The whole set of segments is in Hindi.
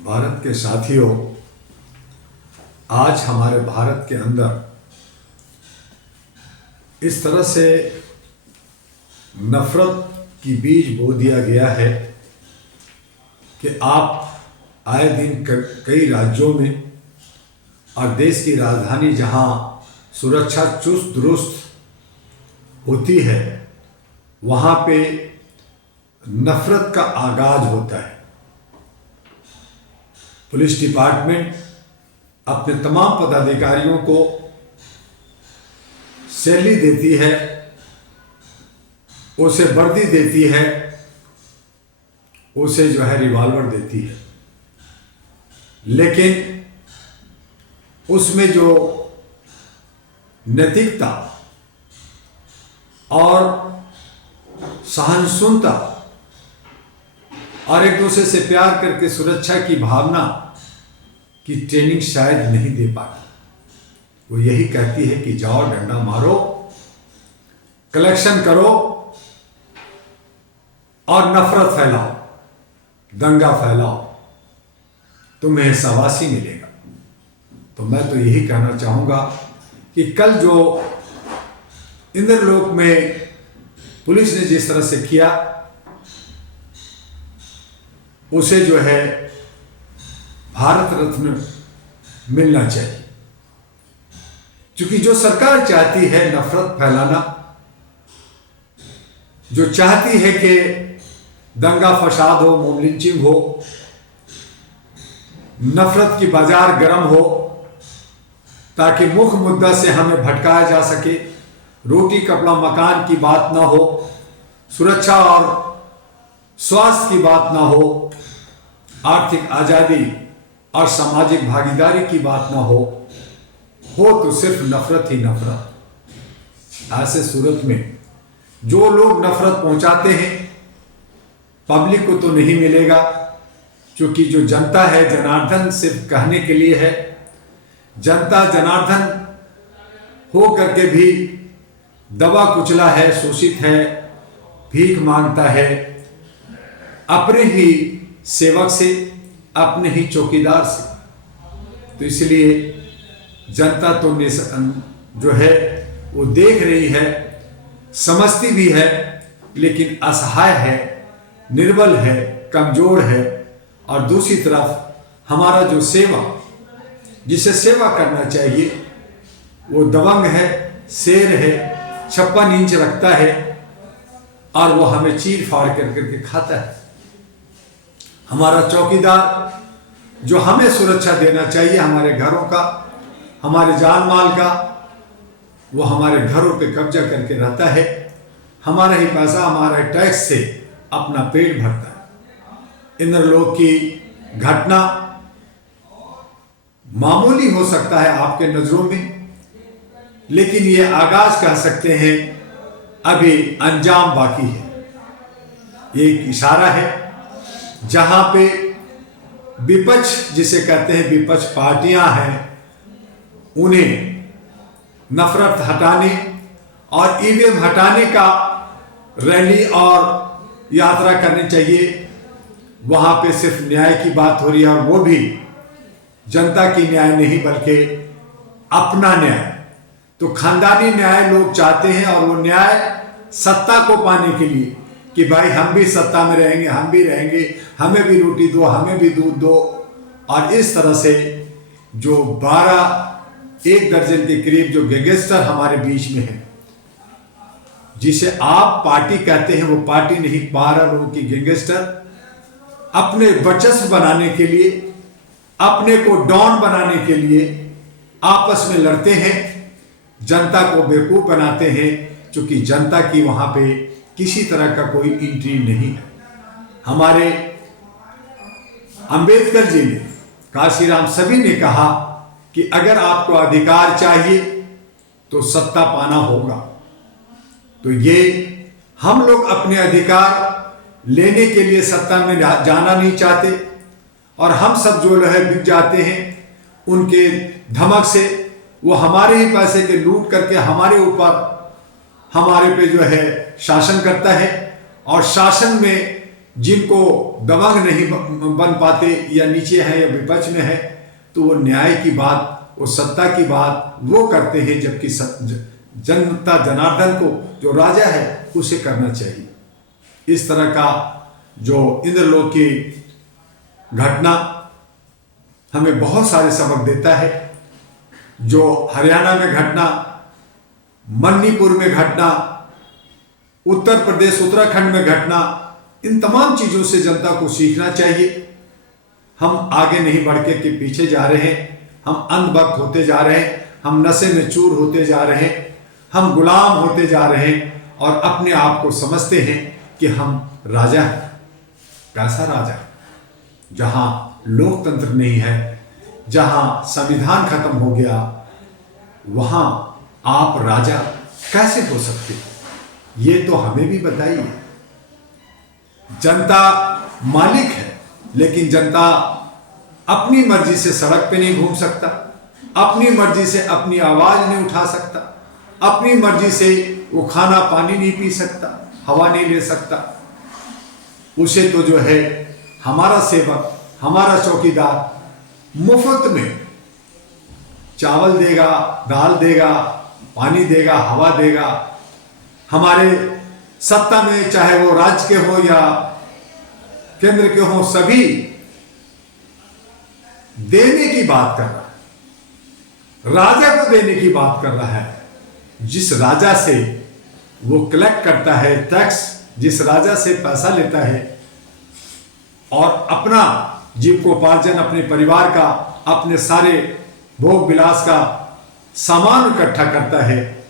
भारत के साथियों, आज हमारे भारत के अंदर इस तरह से नफरत की बीज बो दिया गया है कि आप आए दिन कई राज्यों में और देश की राजधानी जहां सुरक्षा चुस्त दुरुस्त होती है, वहां पे नफरत का आगाज होता है। पुलिस डिपार्टमेंट अपने तमाम पदाधिकारियों को सैलरी देती है, उसे वर्दी देती है, उसे रिवॉल्वर देती है, लेकिन उसमें जो नैतिकता और सहिष्णुता और एक दूसरे से प्यार करके सुरक्षा की भावना की ट्रेनिंग शायद नहीं दे पाती। वो यही कहती है कि जाओ डंडा मारो, कलेक्शन करो और नफरत फैलाओ, दंगा फैलाओ, तुम्हें शाबाशी मिलेगा। तो मैं तो यही कहना चाहूंगा कि कल जो इंद्रलोक में पुलिस ने जिस तरह से किया, उसे भारत रत्न मिलना चाहिए। क्योंकि जो सरकार चाहती है नफरत फैलाना, जो चाहती है कि दंगा फसाद हो, मॉब लिंचिंग हो, नफरत की बाजार गर्म हो, ताकि मुख्य मुद्दा से हमें भटकाया जा सके, रोटी कपड़ा मकान की बात ना हो, सुरक्षा और स्वास्थ्य की बात ना हो, आर्थिक आजादी और सामाजिक भागीदारी की बात ना हो तो सिर्फ नफरत ही नफरत। ऐसे सूरत में जो लोग नफरत पहुंचाते हैं, पब्लिक को तो नहीं मिलेगा, क्योंकि जो जनता है जनार्दन सिर्फ कहने के लिए है। जनता जनार्दन हो करके भी दबा कुचला है, शोषित है, भीख मांगता है अपने ही सेवक से, अपने ही चौकीदार से। तो इसलिए जनता तो वो देख रही है, समझती भी है, लेकिन असहाय है, निर्बल है, कमजोर है। और दूसरी तरफ हमारा जो सेवक, जिसे सेवा करना चाहिए, वो दबंग है, शेर है, 56 इंच रखता है और वो हमें चीर फाड़ करके खाता है। हमारा चौकीदार जो हमें सुरक्षा देना चाहिए, हमारे घरों का, हमारे जान माल का, वो हमारे घरों पे कब्जा करके रहता है। हमारा ही पैसा, हमारा टैक्स से अपना पेट भरता है। इंद्रलोक की घटना मामूली हो सकता है आपके नजरों में, लेकिन ये आगाज कह सकते हैं, अभी अंजाम बाकी है। ये एक इशारा है जहां पे विपक्ष, जिसे कहते हैं विपक्ष पार्टियां हैं, उन्हें नफरत हटाने और ईवीएम हटाने का रैली और यात्रा करनी चाहिए। वहां पे सिर्फ न्याय की बात हो रही है, और वो भी जनता की न्याय नहीं बल्कि अपना न्याय। तो खानदानी न्याय लोग चाहते हैं, और वो न्याय सत्ता को पाने के लिए कि भाई हम भी सत्ता में रहेंगे, हम भी रहेंगे, हमें भी रोटी दो, हमें भी दूध दो। और इस तरह से जो 1 दर्जन के करीब जो गैंगस्टर हमारे बीच में है, जिसे आप पार्टी कहते हैं, वो पार्टी नहीं, 12 लोगों की गैंगस्टर अपने वर्चस्व बनाने के लिए, अपने को डॉन बनाने के लिए आपस में लड़ते हैं, जनता को बेवकूफ बनाते हैं, क्योंकि जनता की वहां पे किसी तरह का कोई एंट्री नहीं है। हमारे अंबेडकर जी ने, काशीराम सभी ने कहा कि अगर आपको अधिकार चाहिए तो सत्ता पाना होगा। तो ये हम लोग अपने अधिकार लेने के लिए सत्ता में जाना नहीं चाहते, और हम सब जो बिक जाते हैं उनके धमक से। वो हमारे ही पैसे के लूट करके हमारे ऊपर, हमारे पे शासन करता है, और शासन में जिनको दबंग नहीं बन पाते या नीचे हैं या विपक्ष में है, तो वो न्याय की बात, वो सत्ता की बात वो करते हैं, जबकि जनता जनार्दन को जो राजा है उसे करना चाहिए। इस तरह का जो इंद्रलोक की घटना हमें बहुत सारे सबक देता है। जो हरियाणा में घटना, मणिपुर में घटना, उत्तर प्रदेश उत्तराखंड में घटना, इन तमाम चीजों से जनता को सीखना चाहिए। हम आगे नहीं बढ़ के पीछे जा रहे हैं, हम अंधभक्त होते जा रहे हैं, हम नशे में चूर होते जा रहे हैं, हम गुलाम होते जा रहे हैं और अपने आप को समझते हैं कि हम राजा हैं। कैसा राजा? जहां लोकतंत्र नहीं है, जहां संविधान खत्म हो गया, वहां आप राजा कैसे हो सकते? ये तो हमें भी बताइए। जनता मालिक है, लेकिन जनता अपनी मर्जी से सड़क पे नहीं घूम सकता, अपनी मर्जी से अपनी आवाज नहीं उठा सकता, अपनी मर्जी से वो खाना पानी नहीं पी सकता, हवा नहीं ले सकता। उसे तो जो है हमारा सेवक, हमारा चौकीदार मुफ्त में चावल देगा, दाल देगा, पानी देगा, हवा देगा। हमारे सत्ता में चाहे वो राज्य के हो या केंद्र के हो, सभी देने की बात कर रहा है, राजा को देने की बात कर रहा है। जिस राजा से वो कलेक्ट करता है टैक्स, जिस राजा से पैसा लेता है और अपना जीविकोपार्जन, अपने परिवार का, अपने सारे भोग विलास का सामान इकट्ठा करता है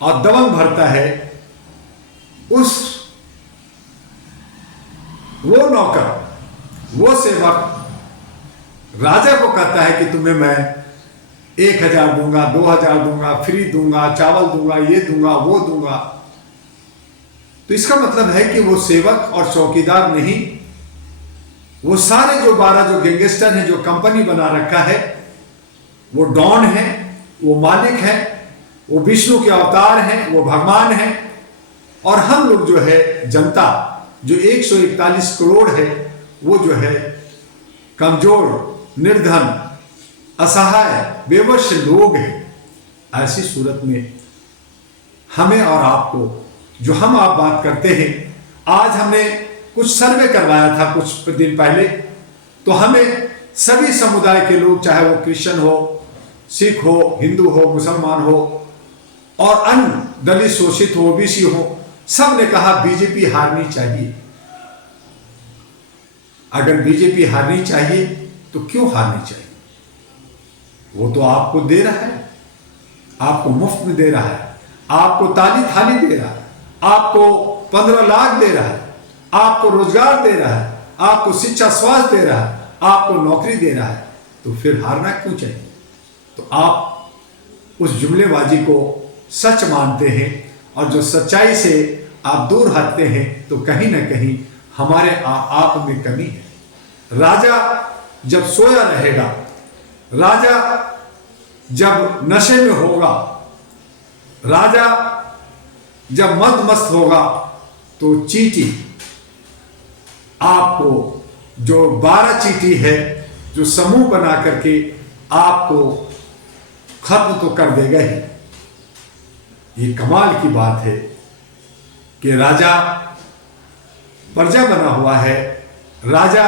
और दबंग भरता है, वो नौकर, वो सेवक राजा को कहता है कि तुम्हें मैं 1000 दूंगा, 2000 दूंगा, फ्री दूंगा, चावल दूंगा, ये दूंगा, वो दूंगा। तो इसका मतलब है कि वो सेवक और चौकीदार नहीं, वो सारे जो 12 जो गैंगस्टर हैं, जो कंपनी बना रखा है, वो डॉन है, वो मालिक है, वो विष्णु के अवतार हैं, वो भगवान हैं। और हम लोग जो है जनता, जो 141 करोड़ है, वो जो है कमजोर, निर्धन, असहाय, बेवश लोग हैं। ऐसी सूरत में हमें और आपको, जो हम आप बात करते हैं, आज हमने कुछ सर्वे करवाया था कुछ दिन पहले, तो हमें सभी समुदाय के लोग, चाहे वो क्रिश्चियन हो, सिख हो, हिंदू हो, मुसलमान हो और अन्य दलित शोषित हो, ओबीसी हो, सब ने कहा बीजेपी हारनी चाहिए। अगर बीजेपी हारनी चाहिए तो क्यों हारनी चाहिए? वो तो आपको दे रहा है, आपको मुफ्त में दे रहा है, आपको ताली थाली दे रहा है, आपको 15 लाख दे रहा है, आपको रोजगार दे रहा है, आपको शिक्षा स्वास्थ्य दे रहा है, आपको नौकरी दे रहा है, तो फिर हारना क्यों चाहिए? तो आप उस जुमलेबाजी को सच मानते हैं और जो सच्चाई से आप दूर हटते हैं, तो कहीं ना कहीं हमारे आप में कमी है। राजा जब सोया रहेगा, राजा जब नशे में होगा, राजा जब मद मस्त होगा, तो चींटी आपको, जो 12 चींटी है, जो समूह बना करके आपको खत्म तो कर देगा ही। ये कमाल की बात है कि राजा प्रजा बना हुआ है, राजा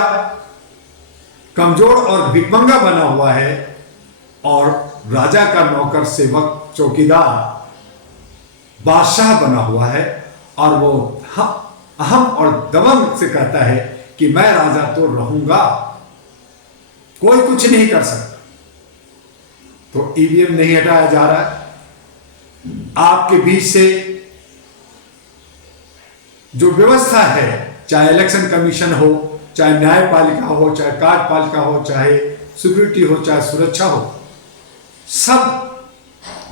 कमजोर और भिखमंगा बना हुआ है, और राजा का नौकर, सेवक, चौकीदार, बादशाह बना हुआ है, और वो अहम और दबंग से कहता है कि मैं राजा तो रहूंगा, कोई कुछ नहीं कर सकता। तो ईवीएम नहीं हटाया जा रहा है, आपके बीच से जो व्यवस्था है, चाहे इलेक्शन कमीशन हो, चाहे न्यायपालिका हो, चाहे कार्यपालिका हो, चाहे सिक्योरिटी हो, चाहे सुरक्षा हो, सब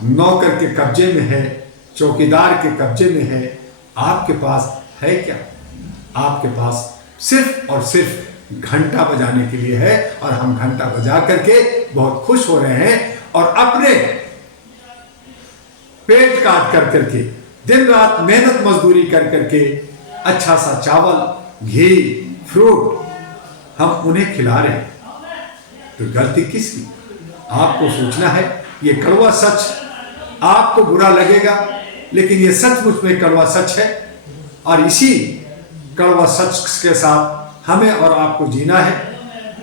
नौकर के कब्जे में है, चौकीदार के कब्जे में है। आपके पास है क्या? आपके पास सिर्फ और सिर्फ घंटा बजाने के लिए है, और हम घंटा बजा करके बहुत खुश हो रहे हैं और अपने पेट काट कर करके, दिन रात मेहनत मजदूरी कर करके अच्छा सा चावल, घी, फ्रूट हम उन्हें खिला रहे हैं, तो गलती किसकी? आपको सोचना है। ये कड़वा सच आपको बुरा लगेगा, लेकिन ये सचमुच में कड़वा सच है, और इसी कड़वा सच के साथ हमें और आपको जीना है।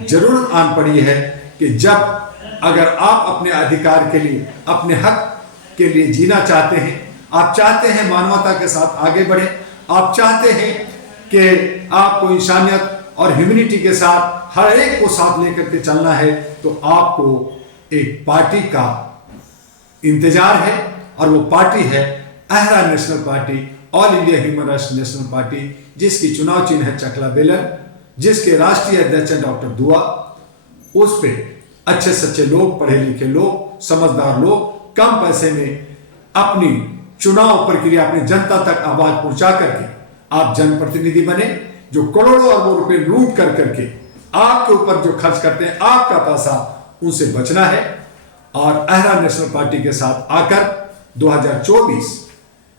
जरूरत आन पड़ी है कि जब अगर आप अपने अधिकार के लिए, अपने हक के लिए जीना चाहते हैं, आप चाहते हैं मानवता के साथ आगे बढ़े, आप चाहते हैं कि आपको इंसानियत और ह्यूमैनिटी के साथ हर एक को साथ लेकर के चलना है, तो आपको एक पार्टी का इंतजार है, और वो पार्टी है AHRA national party, all India human rights national party, जिसकी चुनाव चिन्ह है चकला बेलन, जिसके राष्ट्रीय अध्यक्ष है डॉक्टर दुआ। उस पे अच्छे सच्चे लोग, पढ़े लिखे लोग, समझदार लोग कम पैसे में अपनी चुनाव प्रक्रिया अपनी जनता तक आवाज पहुंचा करके आप जनप्रतिनिधि बने, जो करोड़ों अरबों रुपए लूट कर करके आपके ऊपर जो खर्च करते हैं, आपका पैसा, उनसे बचना है। और अहरा नेशनल पार्टी के साथ आकर 2024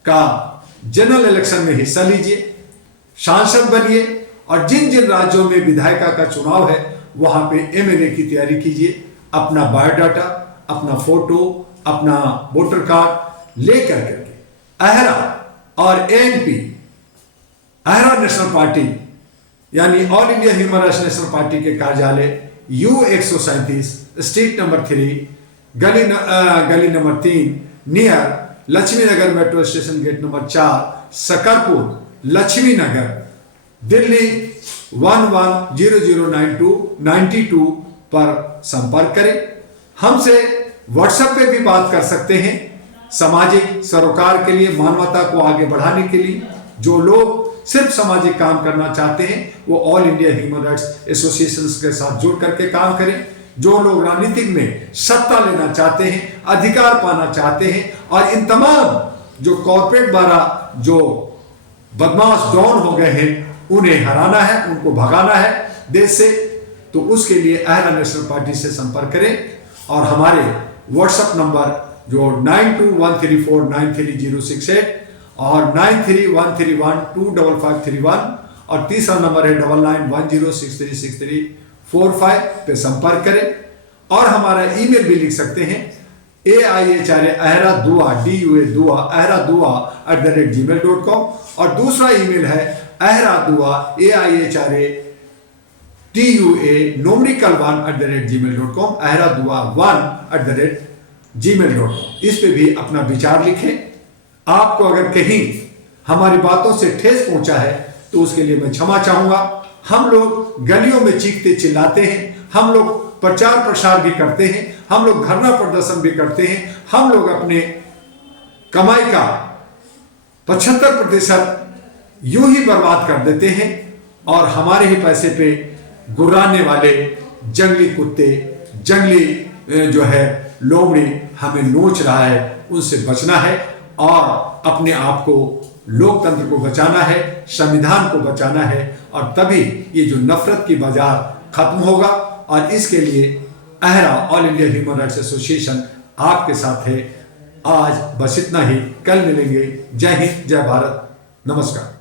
का जनरल इलेक्शन में हिस्सा लीजिए, सांसद बनिए, और जिन जिन राज्यों में विधायिका का चुनाव है वहां पे एमएलए की तैयारी कीजिए। अपना बायोडाटा, अपना फोटो, अपना वोटर कार्ड लेकर करके अहरा और एएनपी, अहरा नेशनल पार्टी यानी all India human rights national party के कार्यालय U137 स्ट्रीट नंबर 3, गली number 3, near Laxmi Nagar metro station, gate number 4, Shakarpur, Laxmi Nagar, Delhi 110092 पर संपर्क करें। हमसे व्हाट्सएप पे भी बात कर सकते हैं। सामाजिक सरोकार के लिए, मानवता को आगे बढ़ाने के लिए जो लोग सिर्फ सामाजिक काम करना चाहते हैं, वो all India human rights association के साथ जुड़ करके काम करें। जो लोग राजनीतिक में सत्ता लेना चाहते हैं, अधिकार पाना चाहते हैं, और इन तमाम जो कॉर्पोरेट द्वारा जो बदमाश डॉन हो गए हैं, उन्हें हराना है, उनको भगाना है देश से, तो उसके लिए अहरा नेशनल पार्टी से संपर्क करें। और हमारे व्हाट्सएप नंबर जो 9213493068 और 9313125531, और तीसरा नंबर है 9910636345 पे संपर्क करें। और हमारा ईमेल भी लिख सकते हैं ahradua@gmail.com, और दूसरा ईमेल है ahradua@tua1@gmail.com, ahradua1@gmail.com। इस पे भी अपना विचार लिखें। आपको अगर कहीं हमारी बातों से ठेस पहुंचा है तो उसके लिए मैं क्षमा चाहूंगा। हम लोग गलियों में चीखते चिल्लाते हैं, हम लोग प्रचार प्रसार भी करते हैं, हम लोग धरना प्रदर्शन भी करते हैं, हम लोग अपने कमाई का 75% यूं ही बर्बाद कर देते हैं, और हमारे ही पैसे पे गुर्राने वाले जंगली कुत्ते, जंगली जो है लोमड़ी हमें नोच रहा है। उनसे बचना है और अपने आप को, लोकतंत्र को बचाना है, संविधान को बचाना है, और तभी ये जो नफरत की बाजार खत्म होगा। और इसके लिए अहरा all India human rights association आपके साथ है। आज बस इतना ही, कल मिलेंगे। जय हिंद, जय भारत, नमस्कार।